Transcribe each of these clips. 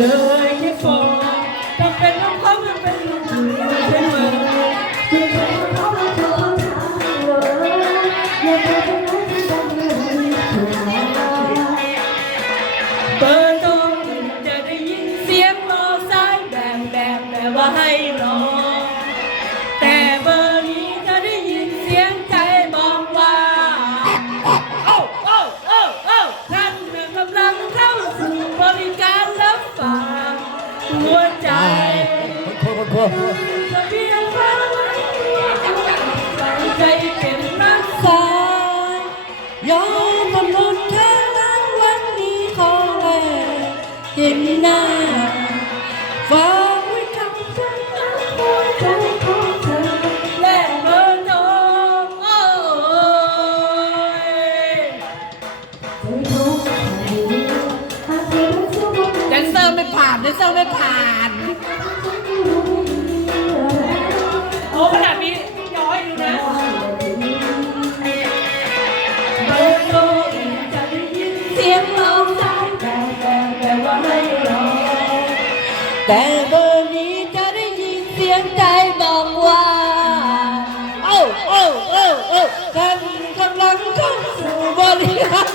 ก็ บียงฟ้าไว้ฝังใจเก็บรักษายอมกำหนแค่นั้นวันนี้ขอแลเห็นหน้าฝากไว้กับฉันนะหัวใจของเธอและเบอร์โทรโอ้ยแดนเซอร์ไม่ผ่านแดนเซอร์ไม่ผ่าน เออเออเอ้โอ้ท่านกำลังเข้าสู่บริการ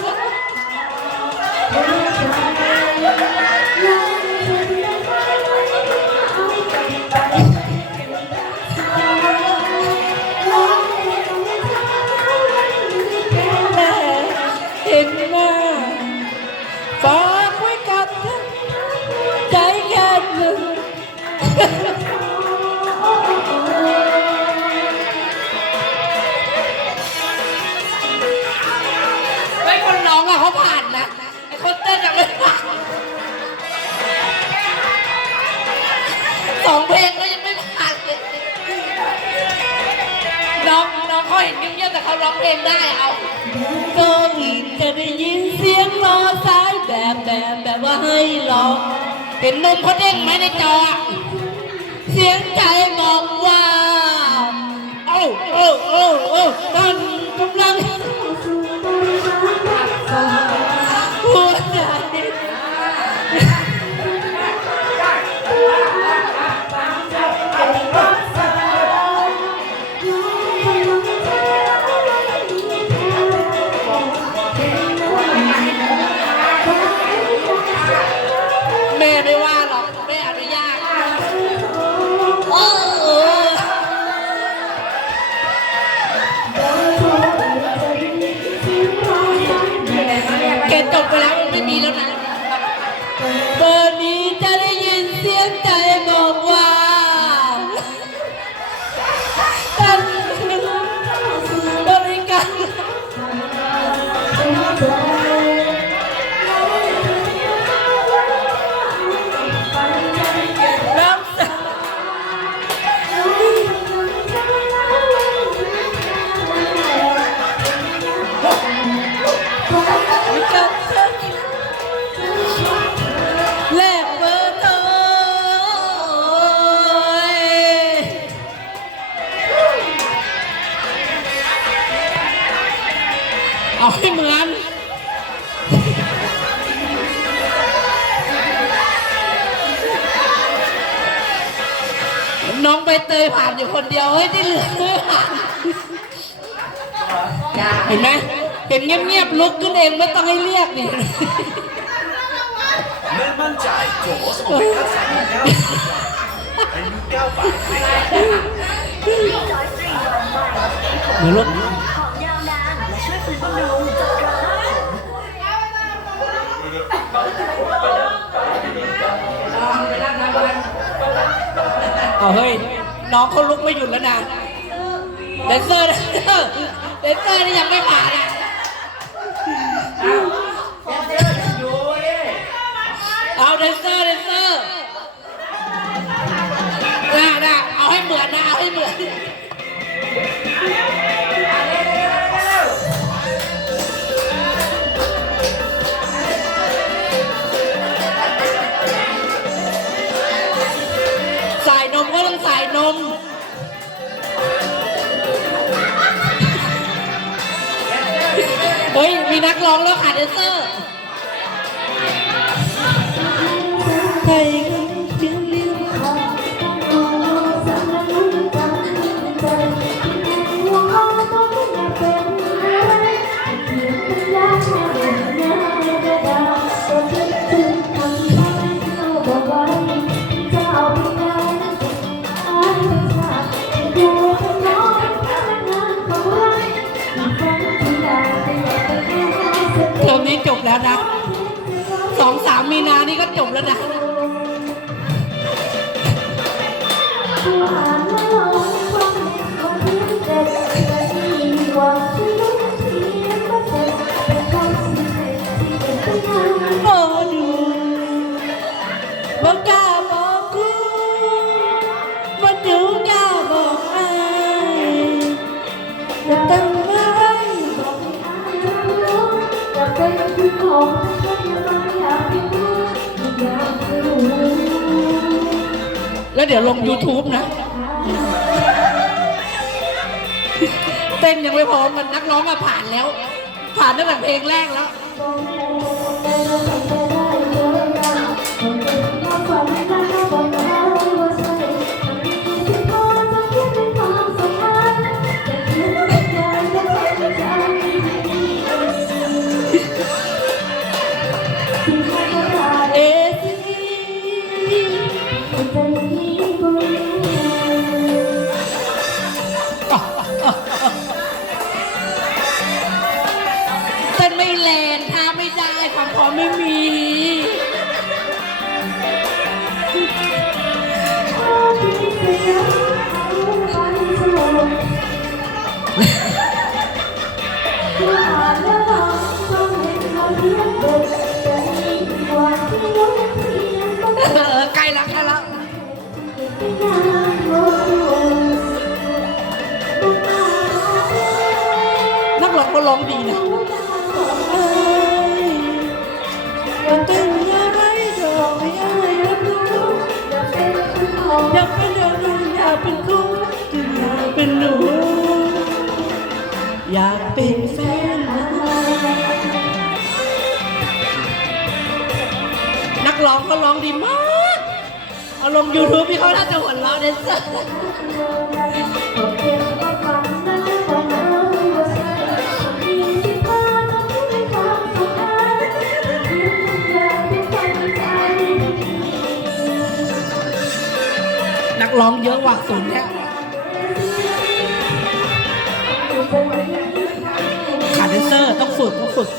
เห็นเงียบๆแต่เขาร้องเพลงได้เอาก็อีกจะได้ยินเสียงรอสายแบบแบบแบบว่าให้ร้องเห็นนมเขาเด้งไหมในจออเสียงใจบอกว่า โอ้โอ้โอ้โอ้ท่านกำลัง น้องใบเตยผ่านอยู่คนเดียวเฮ้ยที่เหลือไม่ผ่านเห็นไหมเห็นเงียบๆลุกขึ้นเองไม่ต้องให้เรียกนี่เมื่อมั่นใจโจสโอเมก้าสามเก้าอายุเก้าปีเหมือนรถของยาวนานและช่วยฟื้นบำรุงจากกระเพาะ เอาเฮ้ย น้องเขาลุกไม่หยุดแล้วนะแดนเซอร์แดนเซอร์แดนเซอร์นี่ยังไม่ผ่านอะเอาแดนเซอร์แดนเซอร์น่าน่าเอาให้เหมือนนะเอาให้เหมือน ทอมนี้จบแล้วนะสองสามมีนานี่ก็จบแล้วนะโเดี๋ยวลง YouTube นะ เต้นยังไม่พร้อมมันนักร้องอะผ่านแล้ว ผ่านตั้งแต่เพลงแรกแล้ว องดีนะอยมันเต้นอะไรดอกไม่อายรับรู้อยากเป็นดินอยากเป็นครูจึงอยากเป็นหนูอยากเป็นแฟนนักร้องก็ร้องดีมาก เอาลง YouTube พี่เขาน่าจะหัวเราะเดนเซอ ร้องเยอะว่ะศูนย์เนี่ยขาดแดนเซอร์ต้องฝึกต้องฝึก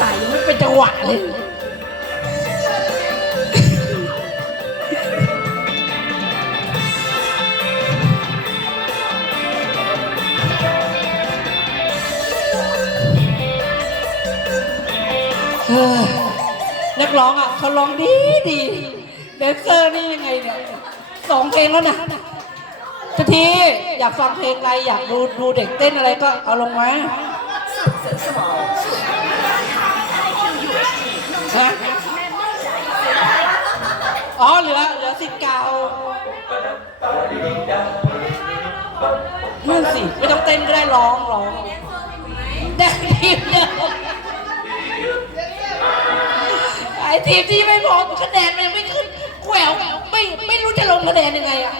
สายยังไม่เป็นจังหวะเลย เฮ้ยนักร้องอะเขาร้องดีดีแดนเซอร์นี่ยังไงเนี่ยสองเพลงแล้วนะทุกทีอยากฟังเพลงอะไรอยากดูดูเด็กเต้นอะไรก็เอาลงมาฮะอ๋อเหลือเหลือสิทธิ์เก่านั่นสิไม่ต้องเต้นก็ได้ร้องร้องได้ทีมเดียว ไอ้ทีมที่ไม่พอคะแนนมันยังไม่ขึ้นแขววไม่ไม่รู้จะลงคะแนนยังไงอะ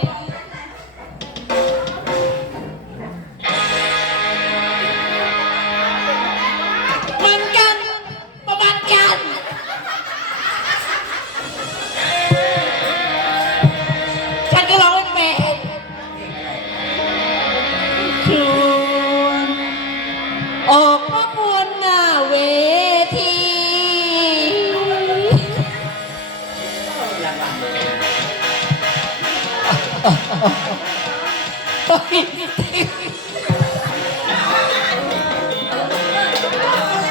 เฮ้ย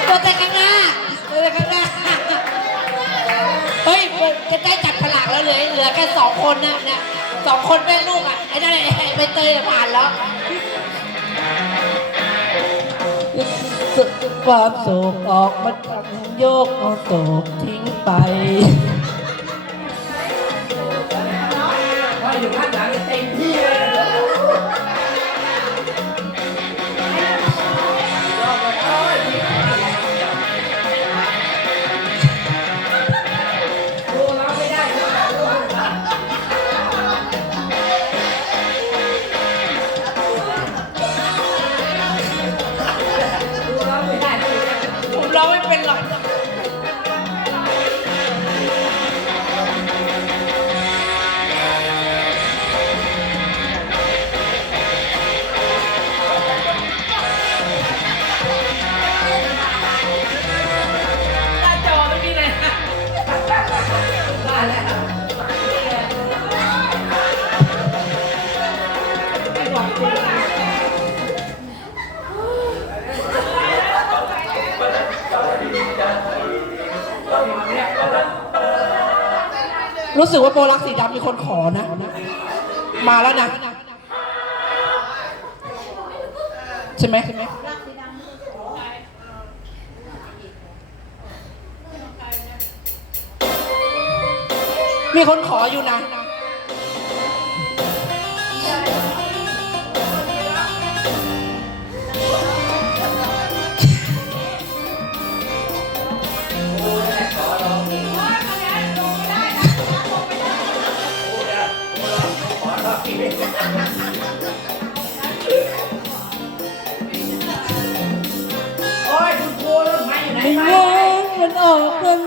ตัวแต่ข้างหน้าตัวแต่ข้างหน้า เฮ้ยจะได้จับฉลากแล้วเหลือเหลือแค่สองคนนะเนี่ยสองคนแม่ลูกอะไอ้นั่นไอ้ไอ้ใบเตยผ่านแล้ว ความโศกออกมาจากโยกเอาโศกทิ้งไป สึกว่าโปรลักสีดำมีคนขอนะ มาแล้วนะ ใช่ไหมใช่ไหมมีคนขออยู่นะ โอ้ยคุณครูรถไฟอยู่ไหนไม้ มันออกกัน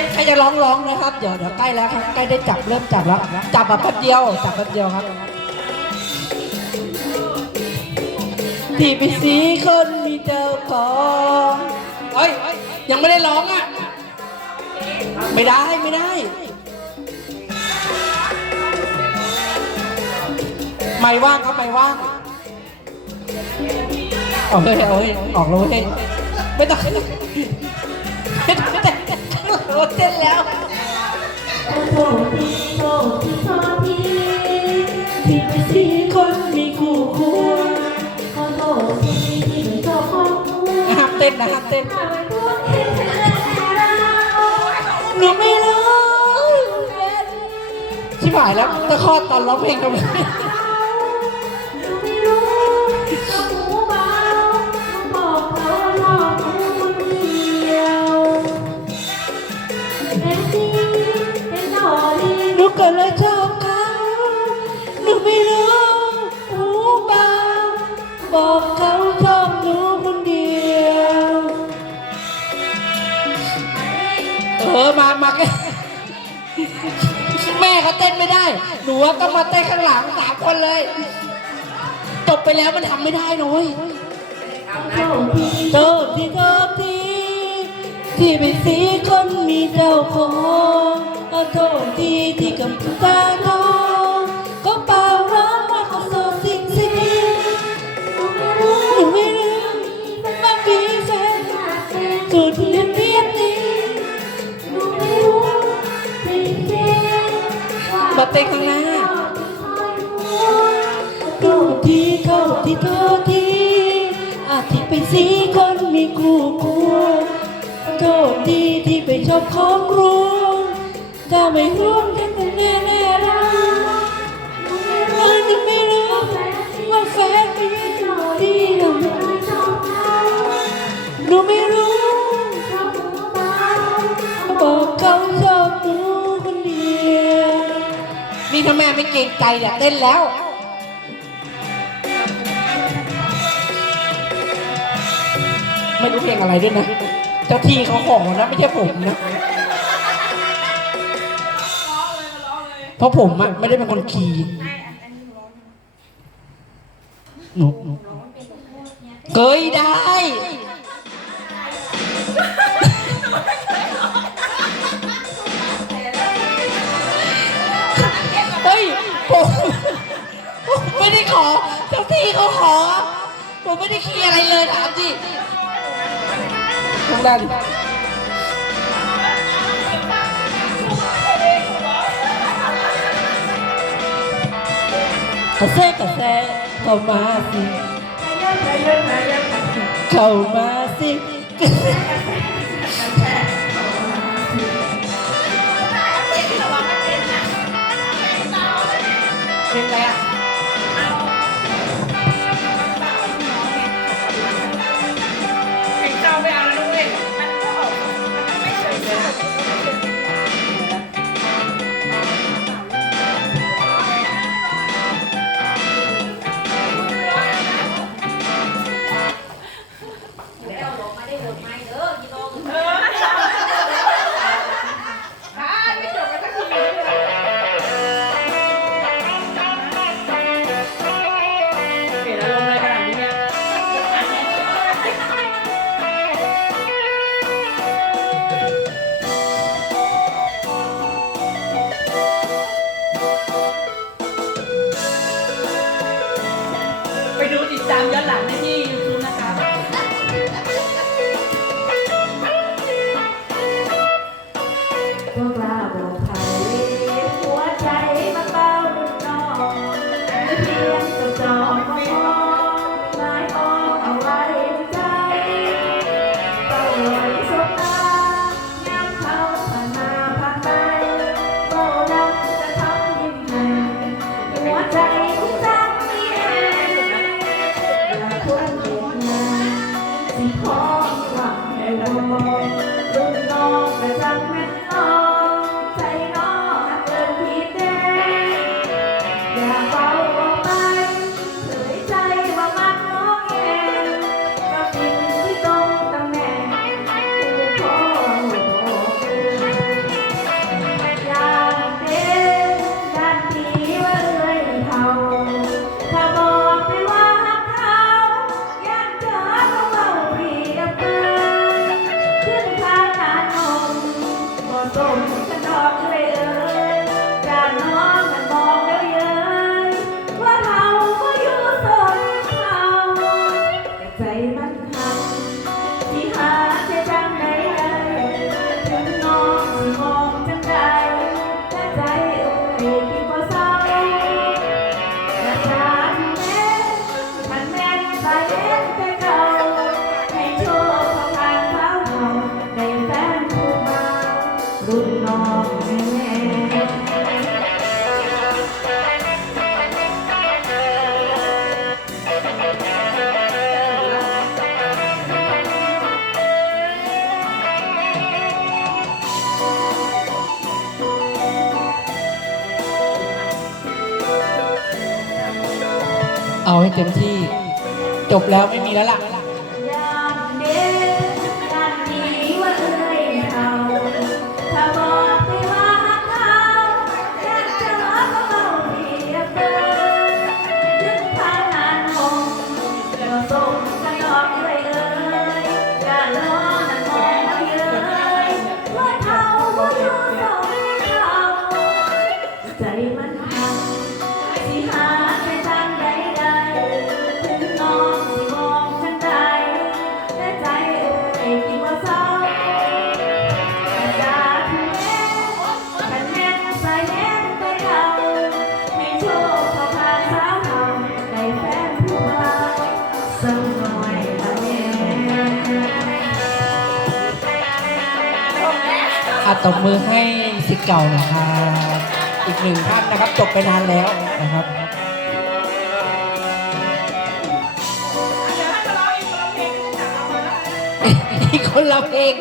ใครใครจะร้องร้องนะครับ เดี๋ยวเดี๋ยวใกล้แล้วครับ ใกล้ได้จับเริ่มจับแล้ว จับแบบแป๊บเดียว จับแป๊บเดียวครับ ที่ไปสีคนมีเจ้าของเฮ้ย ยังไม่ได้ร้องอะ ไม่ได้ไม่ได้ ไม่ว่างครับไม่ว่างเอาเฮ้ยเอาเฮ้ยออกแล้วเฮ้ยไม่ต้องไม่ต้อง ไม่ต้องไม่ต้องรถเต้นแล้วขอโทษทีโทษทีขอทีที่ไปสีคนมีคู่ควรขอโทษทีที่ไม่ชอบของคุณห้ามเต้นนะห้ามเต้นทำไมพูดเห็นแต่เราหนูไม่รู้ ชิบหายแล้วจะคลอดตอนร้องเพลงทำไมไม่ เขาเต้นไม่ได้ หนูว่าต้องมาเต้นข้างหลังสามคนเลยจบไปแล้วมันทำไม่ได้นุ้ยโทษทีโทษที่โทษทีที่เป็นสีคนมีเจ้าของขอโทษทีที่กับตา เต้นข้างหน้าคอยรู้โทษทีโทษทีโทษทีอาจที่เป็นสีคนมีคู่ควโทษทีที่ไปชอบของรู้ถ้าไม่ร่วมกันแต่แน่แน่ๆรักมันจะไม่รู้ว่าแฟนมีดีหรือไหนูไม่รู้ ไม่เกรงใจเนี่ยเต้นแล้วไม่รู้เพลงอะไรด้วยนะ เจ้าที่เขาขอนะ ไม่ใช่ผมนะ เพราะผมอะไม่ได้เป็นคนคีย์หนูหนูเกยได้ ไม่ได้ขอเจ้าที่เขาขอ ผมไม่ได้เคลีย์อะไรเลยถามจิทำได้ดิกระเซกระเซเข้ามาสิเข้ามาสิเพลงอะไรอะ เต็มที่ จบแล้วไม่มีแล้วล่ะ ตบมือให้สิทธิ์เก่านะครับอีกหนึ่งท่านนะครับจบไปนานแล้วนะครับอีกคนละเพลง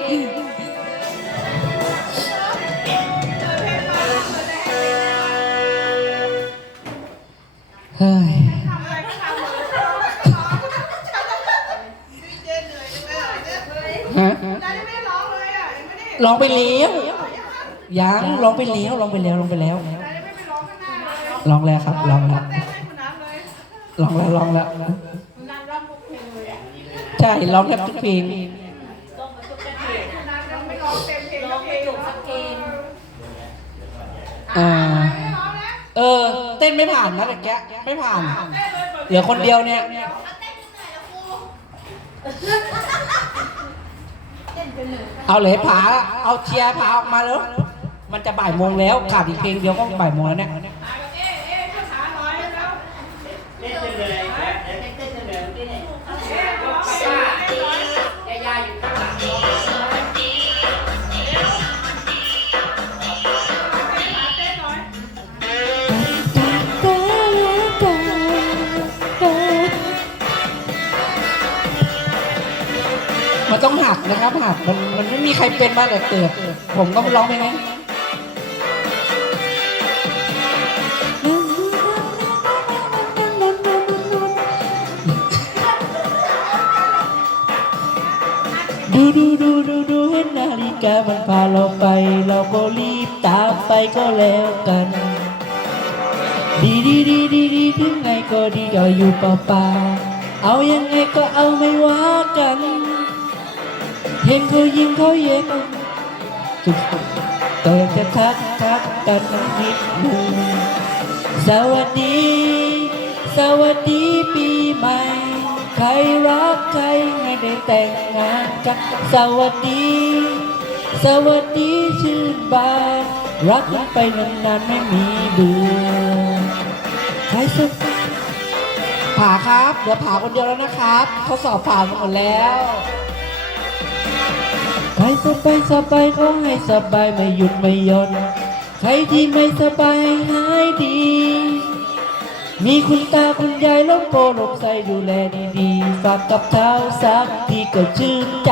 ลองไปแล้วยังลองไปแล้วลองไปแล้วลองไปแล้วลองแล้วครับลองแล้วลองแล้วลองแล้วใช่ร้องแทบทุกเพลงเออ เต้นไม่ผ่านนะแต่แกไม่ผ่าน เหลือคนเดียวเนี่ย เอาเหลยผาเอาเชียร์ผาออกมาเลยมันจะบ่ายโมงแล้วขาดอีกเพลงเดียวก็บ่ายโมงแล้วเนี่ย ต้องหักนะครับหักมันมันไม่มีใครเป็นมาแต่เกิดผมก็ร้องไปไหมดูดูดูดูดูนาฬิกามันพาเราไป เราก็รีบตามไปก็แล้วกัน ดีดีดีดีดียังไงก็ดีอาอยู่เปล่าๆเอายังไงก็เอาไม่ว่ากัน เห็นเขายิ้มเขาเย้กันจุดเปิดจะทักทักกันนิดหนึ่งสวัสดี สวัสดีปีใหม่ ใครรักใครให้ได้แต่งงานกันสวัสดี สวัสดีชื่นบานรักไปนานๆไม่มีเบื่อใครสุดผ่าครับ เดี๋ยวผ่าคนเดียวแล้วนะครับทดสอบผ่าหมดแล้ว ใครสบายสบายขอให้สบายไม่หยุดไม่หย่อน ใครที่ไม่สบายหายดี มีคุณตาคุณยายล้มโปรลมใส่ดูแลดีๆ ฝากกับเท้าสักทีก็ชื่นใจ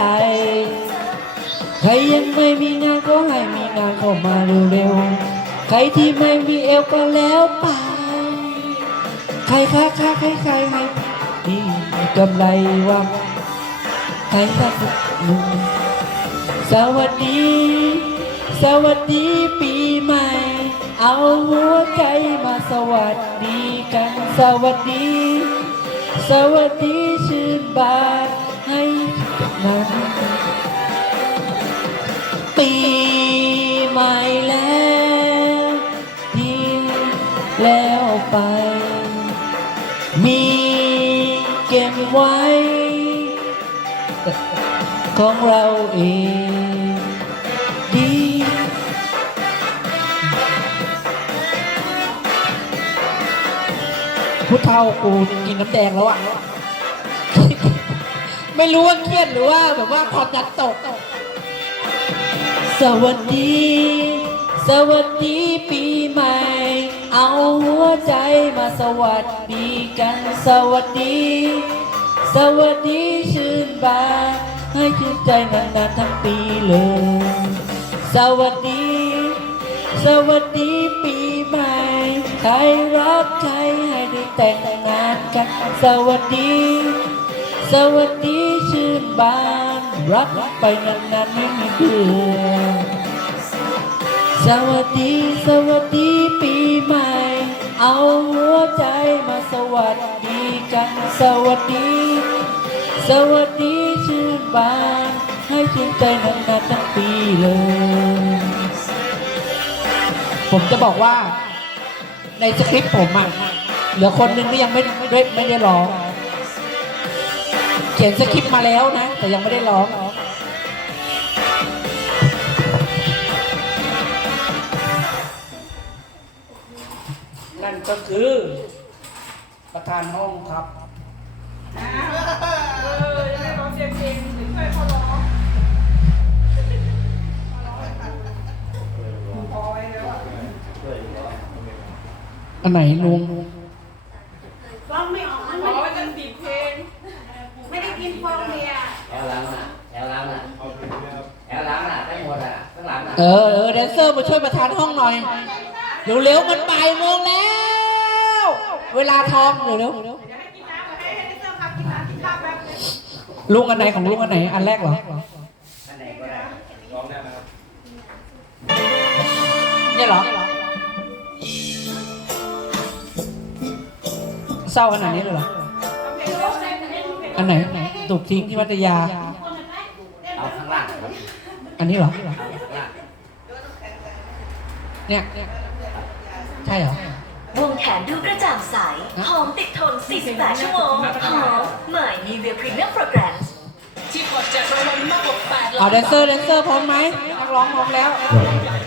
ใครยังไม่มีงานก็ให้มีงานเข้ามาเร็วๆ ใครที่ไม่มีเอวก็แล้วไป ใครค้าค้าใครใครให้ดีกำไรว่าใครค้าหนึ่ง สวัสดี สวัสดีปีใหม่ เอาหัวใจมาสวัสดีกัน สวัสดี สวัสดีชื่นบานให้นั้นปีใหม่แล้วที่แล้วไป มีเก็บไว้ ของเราเองดี พุทเท่ากูกินน้ำแดงแล้วอะ ไม่รู้ว่าเครียดหรือว่าแบบว่าความดันตก สวัสดี สวัสดีปีใหม่ เอาหัวใจมาสวัสดีกัน สวัสดี สวัสดีชื่นบาน ให้ชื่นใจนานๆทั้งปีเลย สวัสดี สวัสดีปีใหม่ใครรักใครให้ได้แต่งงานกัน สวัสดี สวัสดีชื่นบาน รักไปนานๆไม่มีเบื่อสวัสดี สวัสดีปีใหม่ เอาหัวใจมาสวัสดีกัน สวัสดี สวัสดี ชื่นบานให้ชื่นใจนานๆทั้งปีเลย ผมจะบอกว่า ในสคริปต์ผมอะเหลือคนหนึงที่ยังไม่ไม่ไม่ได้ร้อง เขียนสคริปต์มาแล้วนะ แต่ยังไม่ได้ร้องนั่นก็คือประธานห้องครับ เออจะได้ร้องเพลงเพลงหรื อันไหนลุงร้องไม่ออกมันขอจนปิดเพลง ไม่ได้กินฟองเบียร์แถวหลังน่ะแถวหลังน่ะแถวหลังน่ะทั้หมดอะข้างหลังน่ะเออเออแดนเซอร์มาช่วยประธานห้องหน่อย เร็วๆมันบ่ายโมงแล้ว เวลาทองเร็ว ลุงอันไหนของลุงอันไหนอันแรกเหรออันไหนก็ได้เนี่ยเหรอเศร้าขนาดนี้เลยเหรอเอาเพลงร้องได้แต่ไม่รู้เพลงอันไหนถูกทิ้งที่พัทยา เอาข้างล่างครับอันนี้เหรอ เอาข้างล่างเนี่ยใช่เหรอ วงแขนดูกระจ่างใส หอมติดทน 48 ชั่วโมงหอมใหม่ Nivea Premium Fragrance เอาแดนเซอร์แดนเซอร์พร้อมไหมนักร้องพร้อมแล้วม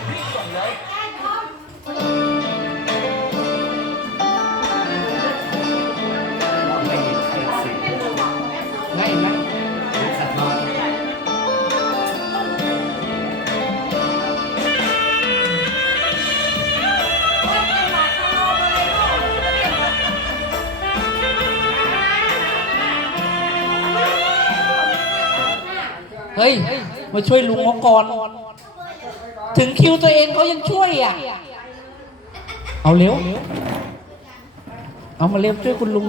ฮ้ย มาช่วยลุงเขาก่อน ถึงคิวตัวเองเขายังช่วยอะ เอาเร็ว เอามาเร็วช่วยคุณลุง